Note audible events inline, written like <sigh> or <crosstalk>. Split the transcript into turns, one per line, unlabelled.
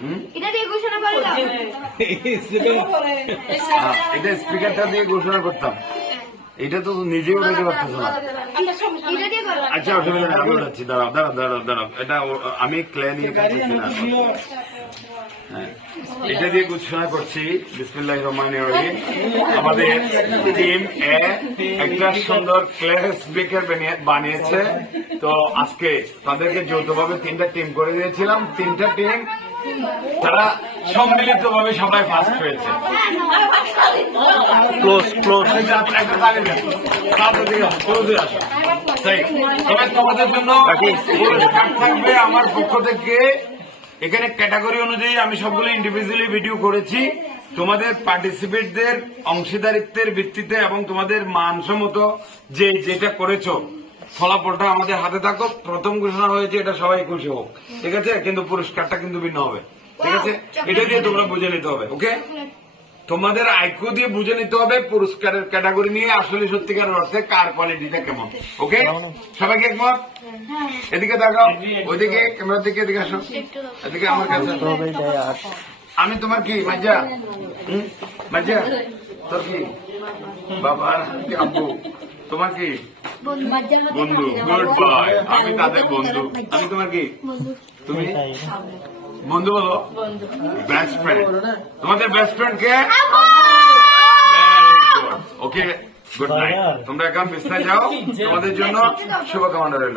হুম?
এটা দিয়ে ঘোষণা করে
হ্যাঁ, এটা স্পিকারটা দিয়ে ঘোষণা করতাম। এটা তো নিজে উঠাতে পারতেছ না।
এটা দিয়ে করো
আচ্ছা অসুবিধা নেই আমি উঠাচ্ছি দাঁড়াও দাঁড়াও দাঁড়াও দাঁড়াও। এটা আমি ক্লে নিয়ে করতেছি না। হ্যাঁ, এটা দিয়ে ঘোষণা করছি বিসমুল্লাহ রহমান রহিম। আমাদের টিম এ একটা সুন্দর ক্লে স্পিকার বানিয়েছে। তো আজকে তাদেরকে যৌথভাবে তিনটা টিম করে দিয়েছিলাম। তিনটা টিম তারা সম্মিলিত ভাবে সবাই ফার্স্ট হয়েছে।
ক্লোজ ক্লোজ
তবে তোমাদের জন্য থাকবে আমার পক্ষ থেকে। এখানে ক্যাটাগরি অনুযায়ী আমি সবগুলো ইন্ডিভিজুয়ালি ভিডিও করেছি। তোমাদের পার্টিসিপেটদের অংশীদারিত্বের ভিত্তিতে এবং তোমাদের মানসম্মত যে যেটা করেছ ফলাফলটা আমাদের হাতে থাকো। প্রথম ঘোষণা হয়েছে এটা সবাই খুশি হোক। ঠিক আছে? কিন্তু পুরস্কারটা কিন্তু ভিন্ন হবে। ঠিক আছে? এটা দিয়ে তোমরা বুঝে নিতে হবে ওকে তোমাদের আইকিউ দিয়ে বুঝে নিতে হবে পুরস্কারের ক্যাটাগরি নিয়ে আসলে সত্যিকার অর্থে কার কোয়ালিটিটা কেমন ওকে সবাইকে একমত? এদিকে দেখাও ওইদিকে ক্যামেরার দিকে এদিকে আসো। এদিকে আমার কাছে
দেয় আর
আমি তোমার কি মাজা হুম? মাজা তোর কি? বাবা আব্বু। তোমার কি? বন্ধু গুড বয় আমি তাদের বন্ধু আমি তোমার কি? তুমি? বন্ধু বলো। বেস্ট ফ্রেন্ড তোমাদের বেস্ট ফ্রেন্ড কে? ওকে গুড নাইট তোমরা এখন বিছনায় যাও। <laughs> তোমাদের জন্য শুভকামনা রইল।